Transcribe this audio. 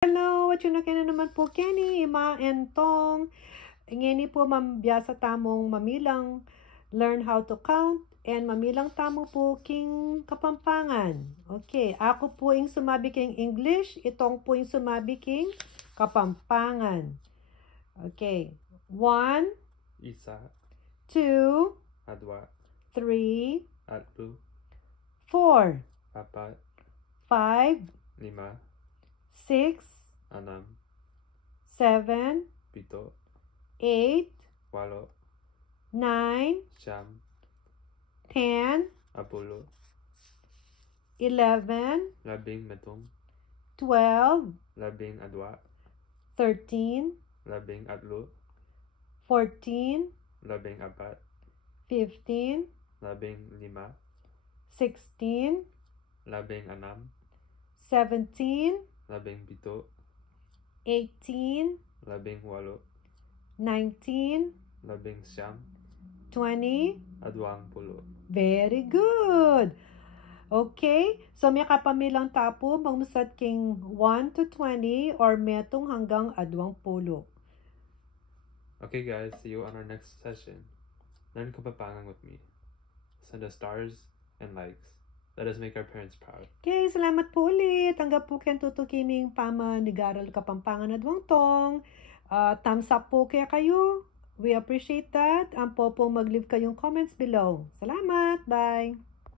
Hello, what you na naman po Kenny, Ima, and Tong. Ngini po mambiasa tamong mamilang learn how to count and mamilang tamo po king Kapampangan. Okay, ako po yung sumabi king English, itong po yung sumabi king Kapampangan. Okay, 1, Isa, 2, Adwa, 3, Atbu, 4, Apat, 5, 5, 6, 6, 7, 7, 8, 8, 9, 9, 10, 10, 11, 17, 12, 12, 13, 13, 14, 14, 15, 15, 16, 16, 17, 17, 18, 18, 19, 19, 20. 20. Very good. Okay, so may kapamilang tapo mangmusad king 1 to 20 or metong hanggang 20. Okay guys, see you on our next session. Learn Kapampangan with me. Send us stars and likes. Let us make our parents proud. Okay, salamat po ulit. Tanggap po kayo tutukiming pama ni Garal Kapampangan na Tong. Thumbs up po kaya kayo. We appreciate that. Ang po mag-leave kayong comments below. Salamat. Bye.